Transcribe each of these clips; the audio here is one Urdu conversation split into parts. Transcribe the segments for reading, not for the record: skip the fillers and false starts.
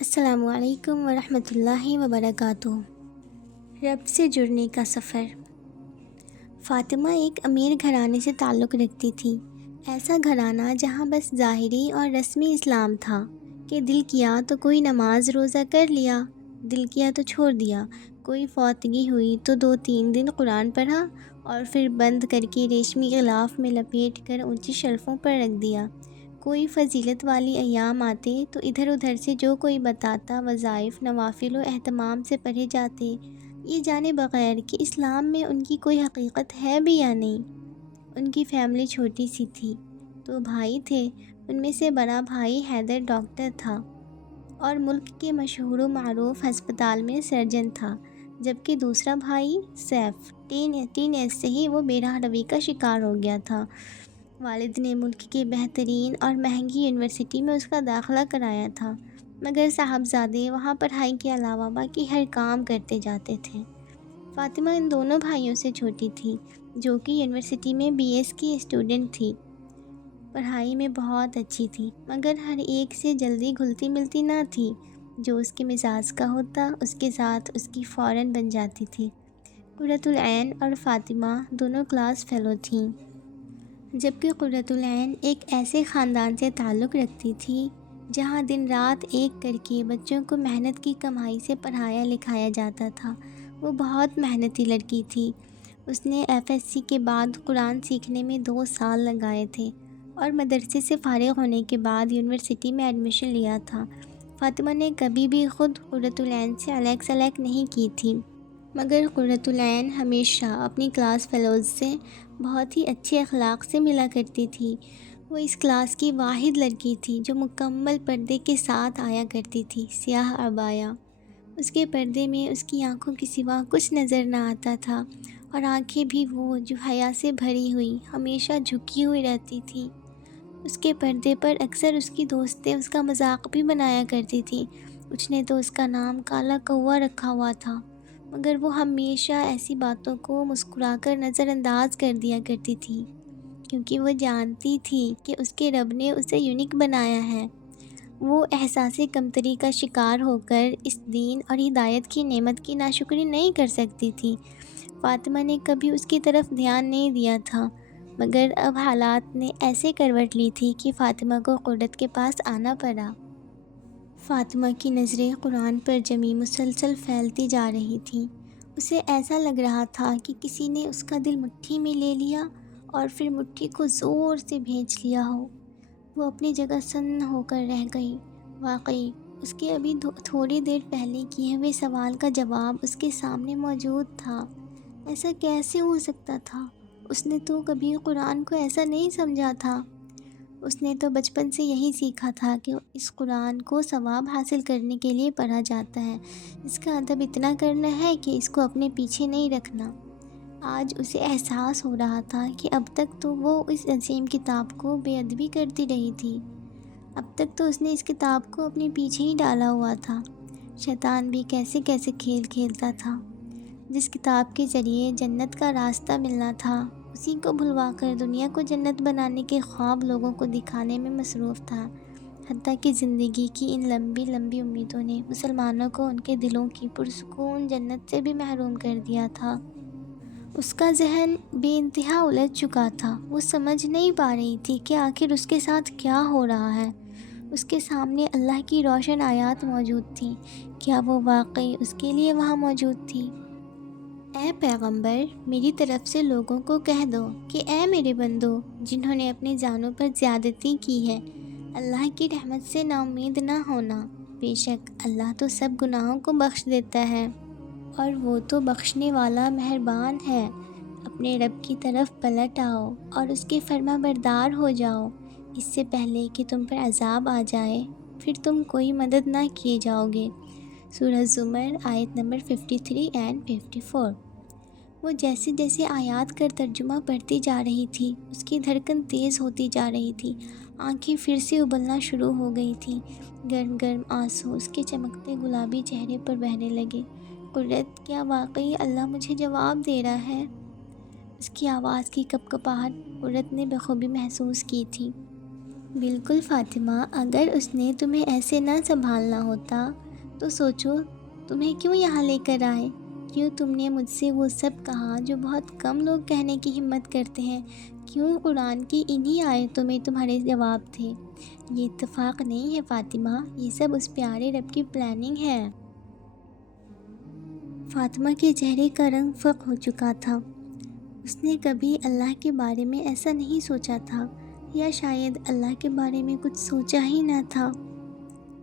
السلام علیکم ورحمۃ اللہ وبرکاتہ۔ رب سے جڑنے کا سفر۔ فاطمہ ایک امیر گھرانے سے تعلق رکھتی تھی، ایسا گھرانہ جہاں بس ظاہری اور رسمی اسلام تھا کہ دل کیا تو کوئی نماز روزہ کر لیا، دل کیا تو چھوڑ دیا، کوئی فوتگی ہوئی تو 2-3 دن قرآن پڑھا اور پھر بند کر کے ریشمی غلاف میں لپیٹ کر اونچی شلفوں پر رکھ دیا۔ کوئی فضیلت والی ایام آتے تو ادھر ادھر سے جو کوئی بتاتا وظائف، نوافل و اہتمام سے پڑھے جاتے، یہ جانے بغیر کہ اسلام میں ان کی کوئی حقیقت ہے بھی یا نہیں۔ ان کی فیملی چھوٹی سی تھی، 2 بھائی تھے، ان میں سے بڑا بھائی حیدر ڈاکٹر تھا اور ملک کے مشہور و معروف ہسپتال میں سرجن تھا، جبکہ دوسرا بھائی سیف ٹین ایج سے ہی وہ بے راہ روی کا شکار ہو گیا تھا۔ والد نے ملک کی بہترین اور مہنگی یونیورسٹی میں اس کا داخلہ کرایا تھا، مگر صاحبزادے وہاں پڑھائی کے علاوہ باقی ہر کام کرتے جاتے تھے۔ فاطمہ ان دونوں بھائیوں سے چھوٹی تھی، جو کہ یونیورسٹی میں BS کی اسٹوڈنٹ تھی۔ پڑھائی میں بہت اچھی تھی، مگر ہر ایک سے جلدی گھلتی ملتی نہ تھی۔ جو اس کے مزاج کا ہوتا اس کے ساتھ اس کی فوراً بن جاتی تھی۔ قرۃ العین اور فاطمہ دونوں کلاس فیلو تھیں، جبکہ قرۃ العین ایک ایسے خاندان سے تعلق رکھتی تھی جہاں دن رات ایک کر کے بچوں کو محنت کی کمائی سے پڑھایا لکھایا جاتا تھا۔ وہ بہت محنتی لڑکی تھی۔ اس نے FSC کے بعد قرآن سیکھنے میں 2 سال لگائے تھے اور مدرسے سے فارغ ہونے کے بعد یونیورسٹی میں ایڈمیشن لیا تھا۔ فاطمہ نے کبھی بھی خود قرۃ العین سے الیک سلیک نہیں کی تھی، مگر قرۃ العین ہمیشہ اپنی کلاس فیلوز سے بہت ہی اچھے اخلاق سے ملا کرتی تھی۔ وہ اس کلاس کی واحد لڑکی تھی جو مکمل پردے کے ساتھ آیا کرتی تھی، سیاہ عبایا۔ اس کے پردے میں اس کی آنکھوں کے سوا کچھ نظر نہ آتا تھا، اور آنکھیں بھی وہ جو حیا سے بھری ہوئی ہمیشہ جھکی ہوئی رہتی تھی۔ اس کے پردے پر اکثر اس کی دوستیں اس کا مذاق بھی بنایا کرتی تھیں۔ کچھ نے تو اس کا نام کالا کوا رکھا ہوا تھا، مگر وہ ہمیشہ ایسی باتوں کو مسکرا کر نظر انداز کر دیا کرتی تھی، کیونکہ وہ جانتی تھی کہ اس کے رب نے اسے یونیک بنایا ہے۔ وہ احساس کمتری کا شکار ہو کر اس دین اور ہدایت کی نعمت کی ناشکری نہیں کر سکتی تھی۔ فاطمہ نے کبھی اس کی طرف دھیان نہیں دیا تھا، مگر اب حالات نے ایسے کروٹ لی تھی کہ فاطمہ کو قرۃ کے پاس آنا پڑا۔ فاطمہ کی نظریں قرآن پر جمی مسلسل پھیلتی جا رہی تھیں۔ اسے ایسا لگ رہا تھا کہ کسی نے اس کا دل مٹھی میں لے لیا اور پھر مٹھی کو زور سے بھینچ لیا ہو۔ وہ اپنی جگہ سن ہو کر رہ گئی۔ واقعی اس کے ابھی تھوڑی دیر پہلے کیے ہوئے سوال کا جواب اس کے سامنے موجود تھا۔ ایسا کیسے ہو سکتا تھا؟ اس نے تو کبھی قرآن کو ایسا نہیں سمجھا تھا۔ اس نے تو بچپن سے یہی سیکھا تھا کہ اس قرآن کو ثواب حاصل کرنے کے لیے پڑھا جاتا ہے، اس کا ادب اتنا کرنا ہے کہ اس کو اپنے پیچھے نہیں رکھنا۔ آج اسے احساس ہو رہا تھا کہ اب تک تو وہ اس عظیم کتاب کو بے ادبی کرتی رہی تھی۔ اب تک تو اس نے اس کتاب کو اپنے پیچھے ہی ڈالا ہوا تھا۔ شیطان بھی کیسے کیسے کھیل کھیلتا تھا۔ جس کتاب کے ذریعے جنت کا راستہ ملنا تھا، اسی کو بھلوا کر دنیا کو جنت بنانے کے خواب لوگوں کو دکھانے میں مصروف تھا۔ حتیٰ کہ زندگی کی ان لمبی لمبی امیدوں نے مسلمانوں کو ان کے دلوں کی پرسکون جنت سے بھی محروم کر دیا تھا۔ اس کا ذہن بے انتہا الجھ چکا تھا۔ وہ سمجھ نہیں پا رہی تھی کہ آخر اس کے ساتھ کیا ہو رہا ہے۔ اس کے سامنے اللہ کی روشن آیات موجود تھیں، کیا وہ واقعی اس کے لیے وہاں موجود تھی؟ اے پیغمبر، میری طرف سے لوگوں کو کہہ دو کہ اے میرے بندو جنہوں نے اپنی جانوں پر زیادتی کی ہے، اللہ کی رحمت سے نا امید نہ ہونا۔ بے شک اللہ تو سب گناہوں کو بخش دیتا ہے، اور وہ تو بخشنے والا مہربان ہے۔ اپنے رب کی طرف پلٹ آؤ اور اس کے فرما بردار ہو جاؤ، اس سے پہلے کہ تم پر عذاب آ جائے، پھر تم کوئی مدد نہ کیے جاؤ گے۔ سورہ زمر آیت نمبر 53 اینڈ 54۔ وہ جیسے جیسے آیات کا ترجمہ پڑھتی جا رہی تھی، اس کی دھڑکن تیز ہوتی جا رہی تھی، آنکھیں پھر سے ابلنا شروع ہو گئی تھیں، گرم گرم آنسو اس کے چمکتے گلابی چہرے پر بہنے لگے۔ قرۃ، کیا واقعی اللہ مجھے جواب دے رہا ہے؟ اس کی آواز کی کپکپاہٹ قرۃ نے بخوبی محسوس کی تھی۔ بالکل فاطمہ، اگر اس نے تمہیں ایسے نہ سنبھالنا ہوتا تو سوچو تمہیں کیوں یہاں لے کر آئے؟ کیوں تم نے مجھ سے وہ سب کہا جو بہت کم لوگ کہنے کی ہمت کرتے ہیں؟ کیوں قرآن کی انہی آیتوں میں تمہارے جواب تھے؟ یہ اتفاق نہیں ہے فاطمہ، یہ سب اس پیارے رب کی پلاننگ ہے۔ فاطمہ کے چہرے کا رنگ فق ہو چکا تھا۔ اس نے کبھی اللہ کے بارے میں ایسا نہیں سوچا تھا، یا شاید اللہ کے بارے میں کچھ سوچا ہی نہ تھا۔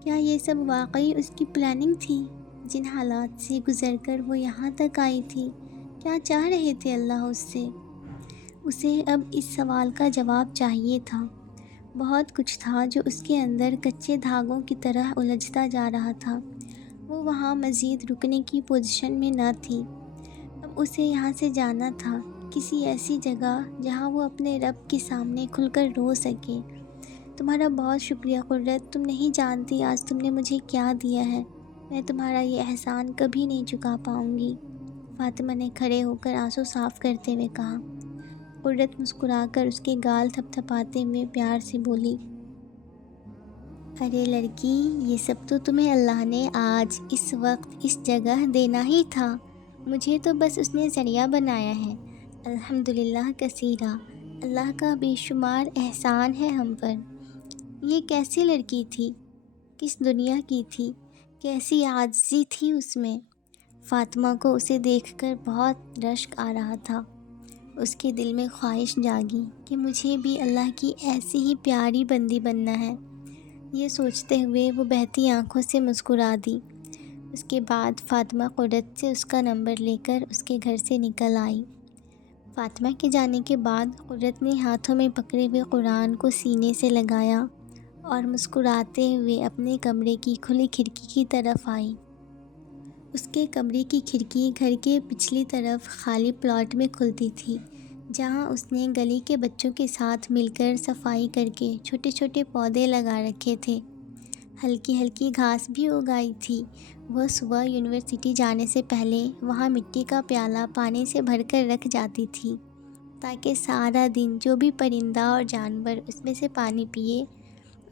کیا یہ سب واقعی اس کی پلاننگ تھی؟ جن حالات سے گزر کر وہ یہاں تک آئی تھی، کیا چاہ رہے تھے اللہ اس سے؟ اسے اب اس سوال کا جواب چاہیے تھا۔ بہت کچھ تھا جو اس کے اندر کچے دھاگوں کی طرح الجھتا جا رہا تھا۔ وہ وہاں مزید رکنے کی پوزیشن میں نہ تھی۔ اب اسے یہاں سے جانا تھا، کسی ایسی جگہ جہاں وہ اپنے رب کے سامنے کھل کر رو سکے۔ تمہارا بہت شکریہ قرت، تم نہیں جانتی آج تم نے مجھے کیا دیا ہے۔ میں تمہارا یہ احسان کبھی نہیں چکا پاؤں گی، فاطمہ نے کھڑے ہو کر آنسو صاف کرتے ہوئے کہا۔ قرت مسکرا کر اس کے گال تھپ تھپاتے ہوئے پیار سے بولی، ارے لڑکی، یہ سب تو تمہیں اللہ نے آج اس وقت اس جگہ دینا ہی تھا۔ مجھے تو بس اس نے ذریعہ بنایا ہے۔ الحمدللہ کثیرہ، اللہ کا بے شمار احسان ہے ہم پر۔ یہ کیسی لڑکی تھی؟ کس دنیا کی تھی؟ کیسی عاجزی تھی اس میں؟ فاطمہ کو اسے دیکھ کر بہت رشک آ رہا تھا۔ اس کے دل میں خواہش جاگی کہ مجھے بھی اللہ کی ایسی ہی پیاری بندی بننا ہے۔ یہ سوچتے ہوئے وہ بہتی آنکھوں سے مسکرا دی۔ اس کے بعد فاطمہ قرت سے اس کا نمبر لے کر اس کے گھر سے نکل آئی۔ فاطمہ کے جانے کے بعد قرت نے ہاتھوں میں پکڑے ہوئے قرآن کو سینے سے لگایا اور مسکراتے ہوئے اپنے کمرے کی کھلی کھڑکی کی طرف آئی۔ اس کے کمرے کی کھڑکی گھر کے پچھلی طرف خالی پلاٹ میں کھلتی تھی، جہاں اس نے گلی کے بچوں کے ساتھ مل کر صفائی کر کے چھوٹے چھوٹے پودے لگا رکھے تھے۔ ہلکی ہلکی گھاس بھی اگائی تھی۔ وہ صبح یونیورسٹی جانے سے پہلے وہاں مٹی کا پیالہ پانی سے بھر کر رکھ جاتی تھی، تاکہ سارا دن جو بھی پرندہ اور جانور اس میں سے پانی پیے،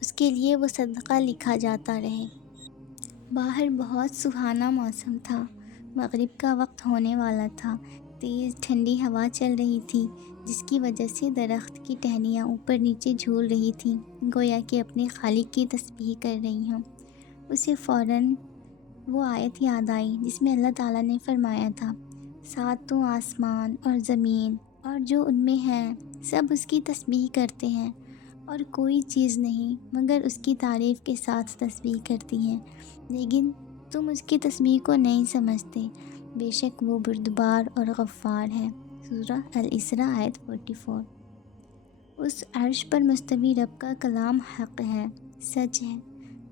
اس کے لیے وہ صدقہ لکھا جاتا رہے۔ باہر بہت سہانا موسم تھا۔ مغرب کا وقت ہونے والا تھا۔ تیز ٹھنڈی ہوا چل رہی تھی، جس کی وجہ سے درخت کی ٹہنیاں اوپر نیچے جھول رہی تھیں، گویا کہ اپنے خالق کی تسبیح کر رہی ہوں۔ اسے فوراً وہ آیت یاد آئی جس میں اللہ تعالیٰ نے فرمایا تھا، ساتوں آسمان اور زمین اور جو ان میں ہیں سب اس کی تسبیح کرتے ہیں، اور کوئی چیز نہیں مگر اس کی تعریف کے ساتھ تسبیح کرتی ہیں، لیکن تم اس کی تسبیح کو نہیں سمجھتے۔ بے شک وہ بردبار اور غفار ہے۔ سورہ الاسراء آیت 44۔ اس عرش پر مستوی رب کا کلام حق ہے، سچ ہے،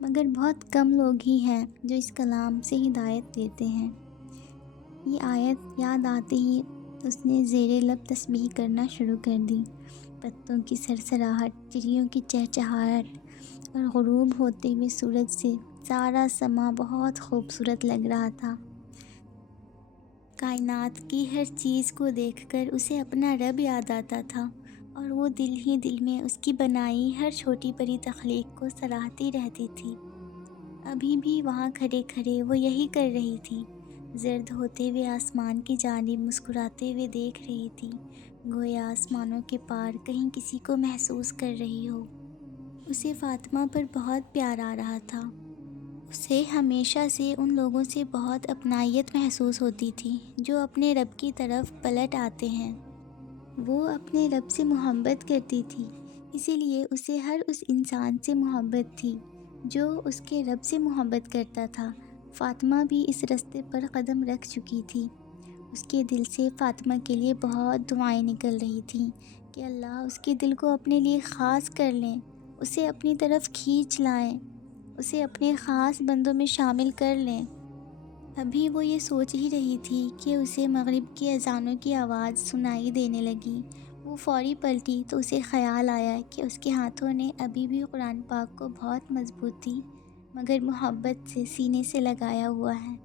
مگر بہت کم لوگ ہی ہیں جو اس کلام سے ہدایت لیتے ہیں۔ یہ آیت یاد آتے ہی اس نے زیر لب تسبیح کرنا شروع کر دی۔ پتوں کی سرسراہٹ، چڑیوں کی چہچہاہٹ اور غروب ہوتے ہوئے سورج سے سارا سما بہت خوبصورت لگ رہا تھا۔ کائنات کی ہر چیز کو دیکھ کر اسے اپنا رب یاد آتا تھا، اور وہ دل ہی دل میں اس کی بنائی ہر چھوٹی بڑی تخلیق کو سراہتی رہتی تھی۔ ابھی بھی وہاں کھڑے کھڑے وہ یہی کر رہی تھی، زرد ہوتے ہوئے آسمان کی جانب مسکراتے ہوئے دیکھ رہی تھی، گویا آسمانوں کے پار کہیں کسی کو محسوس کر رہی ہو۔ اسے فاطمہ پر بہت پیار آ رہا تھا۔ اسے ہمیشہ سے ان لوگوں سے بہت اپنائیت محسوس ہوتی تھی جو اپنے رب کی طرف پلٹ آتے ہیں۔ وہ اپنے رب سے محبت کرتی تھی، اسی لیے اسے ہر اس انسان سے محبت تھی جو اس کے رب سے محبت کرتا تھا۔ فاطمہ بھی اس رستے پر قدم رکھ چکی تھی۔ اس کے دل سے فاطمہ کے لیے بہت دعائیں نکل رہی تھیں کہ اللہ اس کے دل کو اپنے لیے خاص کر لیں، اسے اپنی طرف کھینچ لائیں، اسے اپنے خاص بندوں میں شامل کر لیں۔ ابھی وہ یہ سوچ ہی رہی تھی کہ اسے مغرب کی اذانوں کی آواز سنائی دینے لگی۔ وہ فوری پلٹی تو اسے خیال آیا کہ اس کے ہاتھوں نے ابھی بھی قرآن پاک کو بہت مضبوطی مگر محبت سے سینے سے لگایا ہوا ہے۔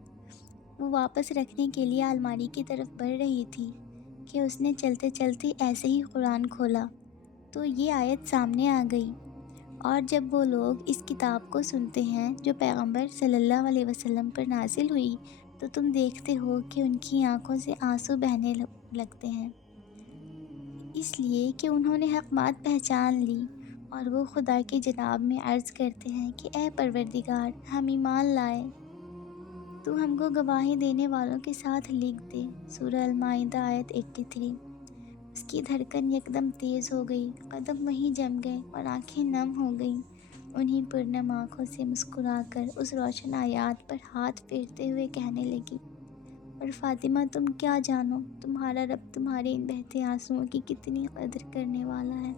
وہ واپس رکھنے کے لیے الماری کی طرف بڑھ رہی تھی کہ اس نے چلتے چلتے ایسے ہی قرآن کھولا تو یہ آیت سامنے آ گئی۔ اور جب وہ لوگ اس کتاب کو سنتے ہیں جو پیغمبر صلی اللہ علیہ وسلم پر نازل ہوئی تو تم دیکھتے ہو کہ ان کی آنکھوں سے آنسو بہنے لگتے ہیں، اس لیے کہ انہوں نے حق بات پہچان لی، اور وہ خدا کی جناب میں عرض کرتے ہیں کہ اے پروردگار، ہم ایمان لائے، تو ہم کو گواہی دینے والوں کے ساتھ لکھ دے۔ سورہ المائدہ آیت 83۔ اس کی دھڑکن یکدم تیز ہو گئی، قدم وہیں جم گئے اور آنکھیں نم ہو گئیں۔ انہیں پرنم آنکھوں سے مسکرا کر اس روشن آیات پر ہاتھ پھیرتے ہوئے کہنے لگی، اور فاطمہ تم کیا جانو، تمہارا رب تمہارے ان بہتے آنسوؤں کی کتنی قدر کرنے والا ہے۔